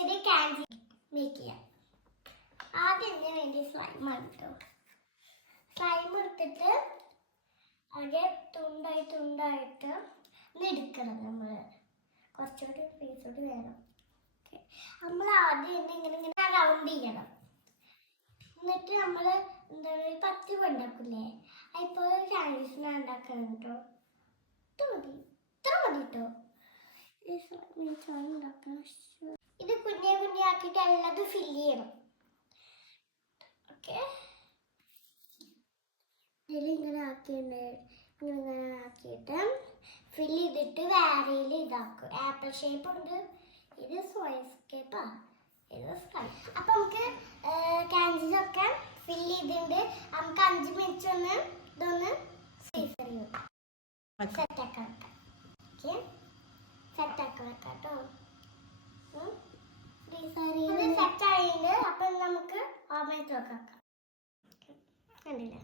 നമുക്കൊരു candy make ചെയ്യാം. ആദ്യം ഇതിന് വേണ്ടി സ്ലൈം എടുത്തു. സ്ലൈം എടുത്തിട്ട് ആകെ തുണ്ടായിട്ട് എടുക്കണം. നമ്മൾ കുറച്ചുകൂടി പീസോട് വേണം. നമ്മൾ ആദ്യം ഇങ്ങനെ റൗണ്ട് ചെയ്യണം. എന്നിട്ട് നമ്മൾ എന്താണ് പത്തി ഉണ്ടാക്കില്ലേ, അതുപോലെ ചൈനീസിനെ ഉണ്ടാക്കണം കേട്ടോ. ഇത്ര മതി കേട്ടോ. ഇത് കുഞ്ഞെ ആക്കിയിട്ട് എല്ലാതും ഫില്ല് ചെയ്യണം. ഓക്കെ, ഇതിലിങ്ങനെ ഇങ്ങനെ ആക്കിയിട്ട് ഫില്ല് ചെയ്തിട്ട് വേറെയിൽ ഇതാക്കും. ആപ്പിൾ ഷേപ്പ് ഉണ്ട്, ഇത് സ്ക്വയർ ഷേപ്പാ, ഇത് സ്കൈ. അപ്പം നമുക്ക് ക്യാൻഡിലൊക്കെ ഫില്ല് ചെയ്തിട്ടുണ്ട്. നമുക്ക് 5 മിനിറ്റ് ഒന്ന് ഇതൊന്ന് ഫ്രീസർ വെക്കാം, സെറ്റാക്കാൻ വെക്കാം. ഓക്കെ, സെറ്റാക്കി വെക്കാം കേട്ടോ. ഫ്രീസർ ചെയ്ത് സെറ്റായിട്ടുണ്ട്. അപ്പം നമുക്ക് ഓവനിൽ വെക്കാം. കണ്ടില്ലേ,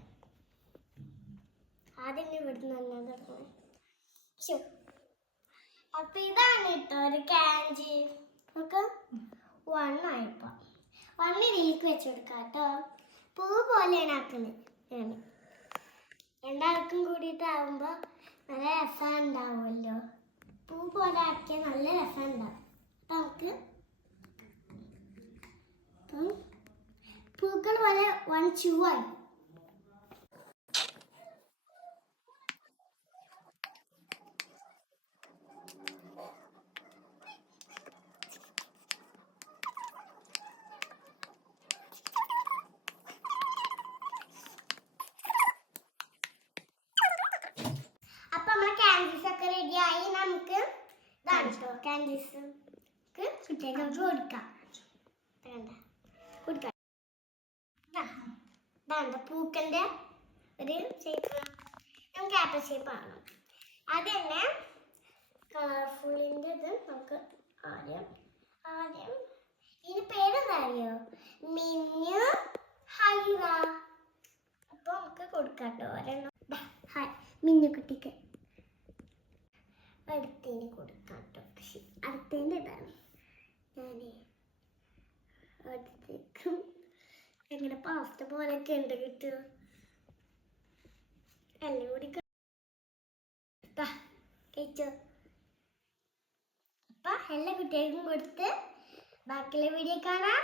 ആദ്യം ഇവിടുന്ന് അപ്പൊ ഇതാണ് കേട്ടോ ഒരു ക്യാൻഡി. നമുക്ക് 1 ആയിപ്പോ 1 ഇതിലേക്ക് വെച്ചെടുക്കാം കേട്ടോ. പൂ പോലെയാണ് ആക്കുന്നത്. രണ്ടാൾക്കും കൂടിയിട്ടാവുമ്പോ നല്ല രസം ഉണ്ടാവുമല്ലോ. പൂ പോലെ ആക്കിയാൽ നല്ല രസം ഉണ്ടാവും. അപ്പൊ നമുക്ക് പൂക്കൾ പോലെ 1 2 ആയി. റെഡിയായി. നമുക്ക് ഇതാണ് കേട്ടോ ക്യാൻഡീസ് കുട്ടികൾക്ക് കൊടുക്കാം. ഇതാണ് പൂക്കളുടെ ഒരു ഷേപ്പ്. നമുക്ക് ആപ്പിൾ ഷേപ്പ് ആണ്. അത് തന്നെ കളർഫുള്ളിൻ്റെ ഇത് നമുക്ക് ആദ്യം ഇതിന് പേരെന്താ അറിയോ? മിന്നു ഹൈറ. അപ്പൊ നമുക്ക് കൊടുക്കാം കേട്ടോ. ഒരെണ്ണം മിന്നുകുട്ടിക്ക് അടുത്തതിന് കൊടുക്കാം കേട്ടോ. അടുത്തതിൻ്റെ ഇതാണ് ഞാൻ അടുത്തേക്കും എങ്ങനെ പാസ്ത പോലെയൊക്കെ ഉണ്ട് കിട്ടുക. എല്ലാം കൂടി കഴിച്ചോ. അപ്പൊ എല്ലാ കുട്ടികൾക്കും കൊടുത്ത് ബാക്കിയുള്ള വീഡിയോ കാണാം.